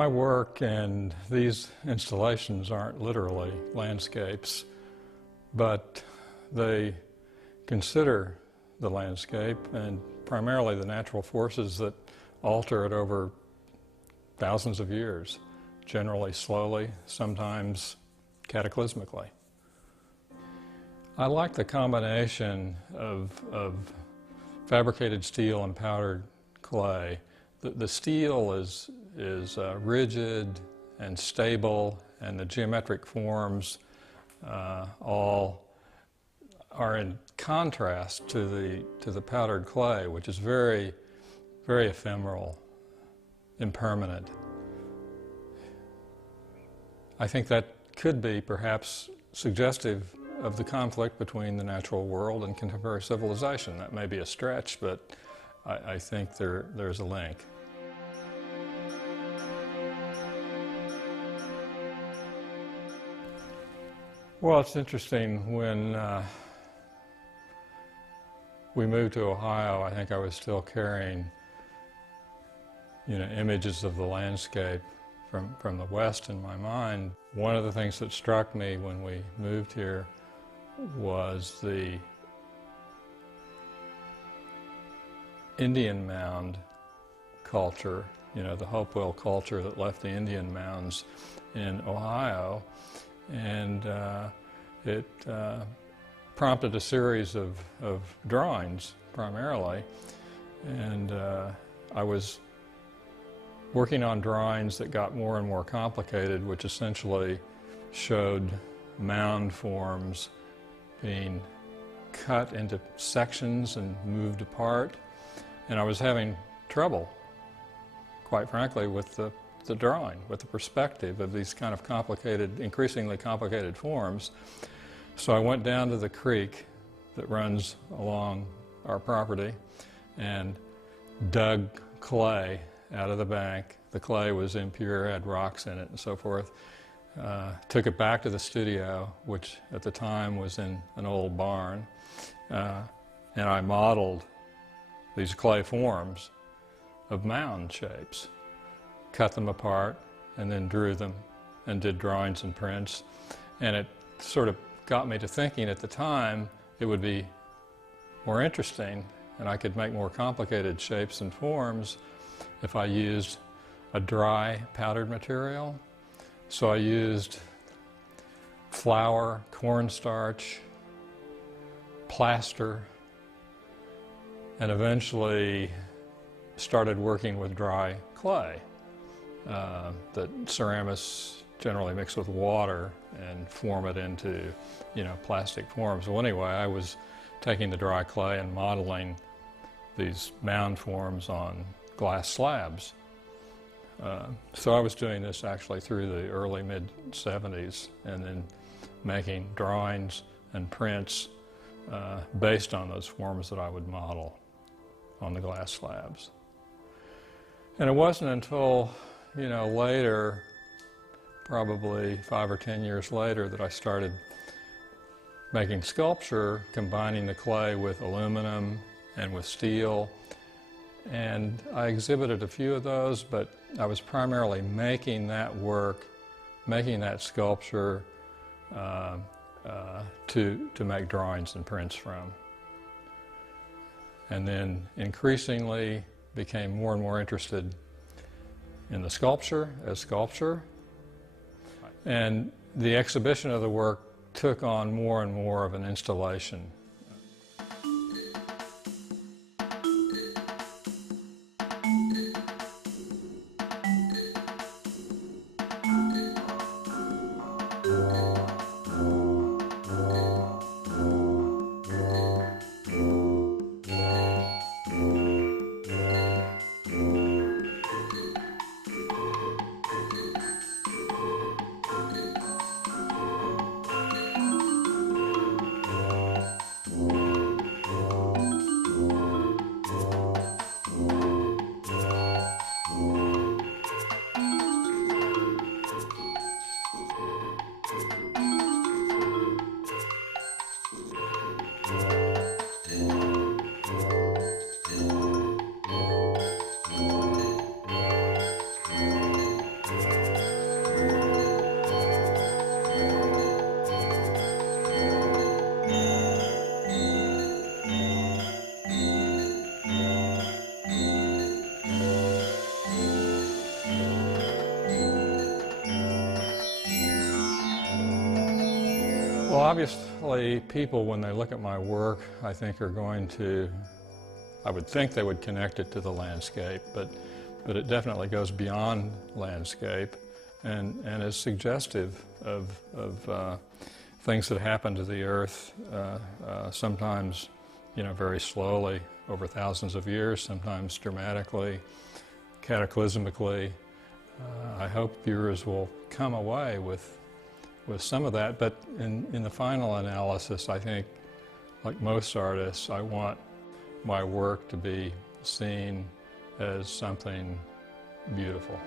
My work and these installations aren't literally landscapes, but they consider the landscape and primarily the natural forces that alter it over thousands of years, generally slowly, sometimes cataclysmically. I like the combination of fabricated steel and powdered clay. The steel is rigid and stable, and the geometric forms all are in contrast to the powdered clay, which is very, very ephemeral, impermanent. I think that could be perhaps suggestive of the conflict between the natural world and contemporary civilization. That may be a stretch, but I think there's a link. Well, it's interesting. When we moved to Ohio, I think I was still carrying, images of the landscape from the West in my mind. One of the things that struck me when we moved here was the Indian mound culture, the Hopewell culture that left the Indian mounds in Ohio. And it prompted a series of drawings, primarily. And I was working on drawings that got more and more complicated, which essentially showed mound forms being cut into sections and moved apart. And I was having trouble, quite frankly, with the drawing, with the perspective of these kind of complicated, increasingly complicated forms. So I went down to the creek that runs along our property and dug clay out of the bank. The clay was impure, had rocks in it and so forth. Took it back to the studio, which at the time was in an old barn, and I modeled these clay forms of mound shapes, cut them apart, and then drew them and did drawings and prints. And it sort of got me to thinking at the time it would be more interesting and I could make more complicated shapes and forms if I used a dry powdered material. So I used flour, cornstarch, plaster, and eventually started working with dry clay that ceramists generally mix with water and form it into, plastic forms. Well, anyway, I was taking the dry clay and modeling these mound forms on glass slabs. So I was doing this actually through the early mid-70s and then making drawings and prints based on those forms that I would model on the glass slabs. And it wasn't until, later, probably 5 or 10 years later, that I started making sculpture, combining the clay with aluminum and with steel. And I exhibited a few of those, but I was primarily making that work, making that sculpture to make drawings and prints from. And then increasingly became more and more interested in the sculpture as sculpture. And the exhibition of the work took on more and more of an installation. obviously people, when they look at my work, I think are going to, I would think they would connect it to the landscape, but it definitely goes beyond landscape and is suggestive of things that happen to the earth, sometimes, you know, very slowly over thousands of years, sometimes dramatically, cataclysmically. I hope viewers will come away with some of that, but in the final analysis, I think, like most artists, I want my work to be seen as something beautiful.